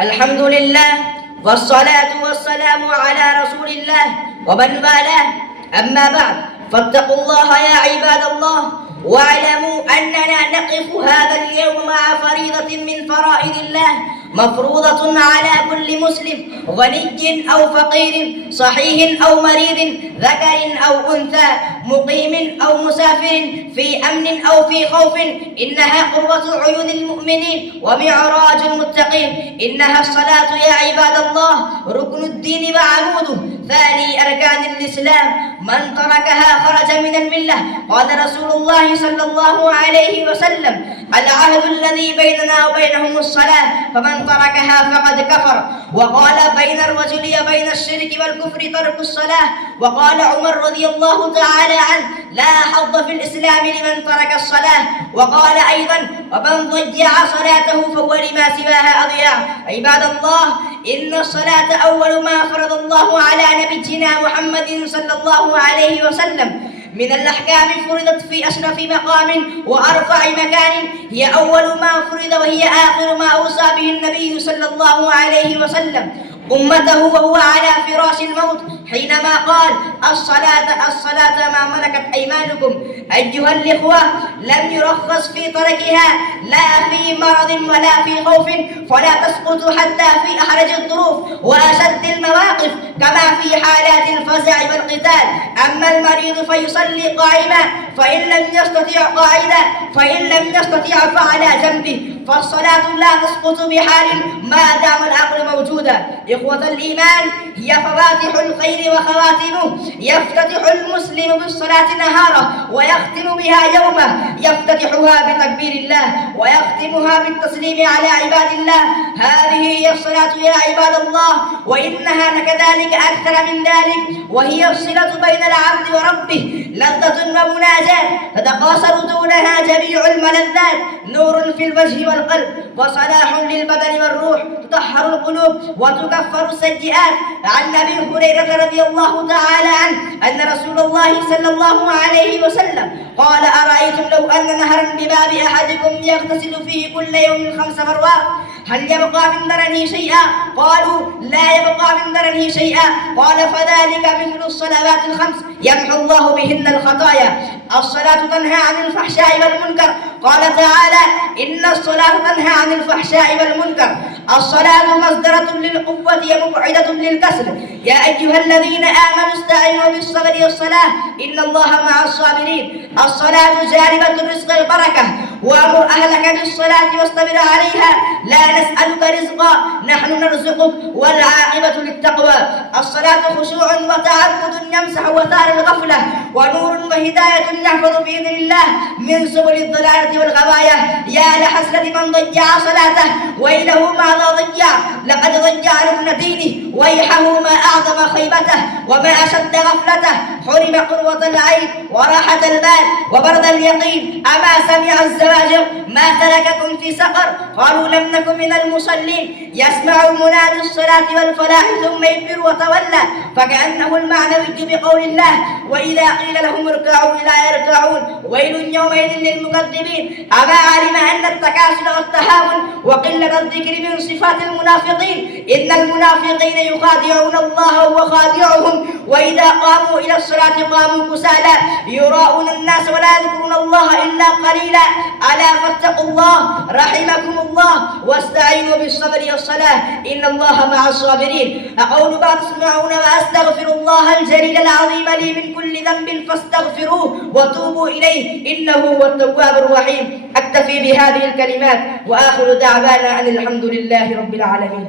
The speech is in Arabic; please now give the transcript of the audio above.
الحمد لله والصلاة والسلام على رسول الله ومن والاه. أما بعد، فاتقوا الله يا عباد الله، واعلموا أننا نقف هذا اليوم مع فريضة من فرائض الله مفروضة على كل مسلم، غني أو فقير، صحيح أو مريض، ذكر أو أنثى، مقيم أو مسافر، في أمن أو في خوف. إنها قرة عيون المؤمنين ومعراج المتقين. إنها الصلاة يا عباد الله ركن الدين وعموده، ثاني أركان الإسلام، من تركها خرج من الملة. قال رسول الله صلى الله عليه وسلم: العهد الذي بيننا وبينهم الصلاة، فمن تركها فقد كفر. وقال: بين الرجل وبين الشرك والكفر ترك الصلاة. وقال عمر رضي الله تعالى عنه: لا حظ في الإسلام لمن ترك الصلاة. وقال أيضا: ومن ضيع صلاته فهو لما سواها أضيع. عباد الله، إن الصلاة أول ما فرض الله على نبينا محمد صلى الله عليه وسلم من الأحكام، فرضت في أشرف مقام وأرفع مكان. هي أول ما فرض وهي آخر ما أوصى به النبي صلى الله عليه وسلم أمته وهو على فراش الموت، حينما قال: الصلاة ما ملكت أيمانكم. أيها الإخوة، لم يرخص في تركها لا في مرض ولا في خوف، فلا تسقط حتى في أحرج الظروف وأشد المواقف، كما في حالات الفزع والقتال. أما المريض فيصلي قائما، فإن لم يستطع قاعدا، فإن لم يستطع فعلى جنبه، فالصلاة لا تسقط بحال ما دام العقل موجودا. إخوة الإيمان، هي فواتح الخير وخواتمه. يفتتح المسلم بالصلاة نهاره ويختم بها يومه، يفتتحها بتكبير الله ويختمها بالتسليم على عباد الله. هذه هي الصلاة يا عباد الله، وإنها كذلك أكثر من ذلك، وهي الصلة بين العبد وربه، لذة ومناجاة تتقاصر دونها جميع الملذات، نور في الوجه والقلب، وصلاح للبدن والروح، تطهر القلوب وتكفر السيئات. عن أبي هريرة رضي الله تعالى عنه أن رسول الله صلى الله عليه وسلم قال: أرأيتم لو أن نهرا بباب أحدكم يغتسل فيه كل يوم 5 مرات، هل يبقى من درنه شيئا؟ قالوا: لا يبقى من درنه شيئا. قال: فذلك مثل الصلوات ال5 يمحو الله بهن الخطايا. الصلاة تنهى عن الفحشاء والمنكر. قال تعالى: إن الصلاة تنهى عن الفحشاء والمنكر. الصلاة مصدرة للقوة ومبعدة للكسل. يا أيها الذين آمنوا استعينوا بالصبر والصلاة، إن الله مع الصابرين. الصلاة جالبة الرزق البركة. وأمر أهلك بالصلاة واصطبر عليها، لا نسألك رزقا نحن نرزقك، والعاقبة للتقوى. الصلاة خشوع وتعبد يمسح وثار الغفلة، ونور وهداية يحفظ بإذن الله من سبل الضلالة والغواية. يا لحسرة من ضيع صلاته، ويله ما لا ضيع، لقد ضيع ركن دينه، ويحه ما أعظم خيبته وما أشد غفلته. حرم قروة العين وراحة البال وبرد اليقين. أما سمع الزواجر ما ترككم في سقر. قالوا: لم نكن من المصلين. يسمع منادي الصلاة والفلاح ثم يدبر وتولى، فكأنه المعنوي بقول الله: وإذا قيل لهم اركعوا لا يركعون، ويل يومئذ للمكذبين. أما علم أن التكاسل والتهاون وقلة الذكر من صفات المنافقين. إن المنافقين يخادعون الله وهو خادعهم، وإذا قاموا إلى الصلاة قاموا كسالى، يراءون الناس ولا يذكرون الله إلا قليلا. ألا فاتقوا الله رحمكم الله، واستعينوا بالصبر والصلاة، إن الله مع الصابرين. أقول ما تسمعون وأستغفر الله الجليل العظيم لي من كل ذنب فاستغفروه وتوبوا إليه، إنه هو التواب الرحيم. أكتفي بهذه الكلمات، وآخر دعوانا أن الحمد لله رب العالمين.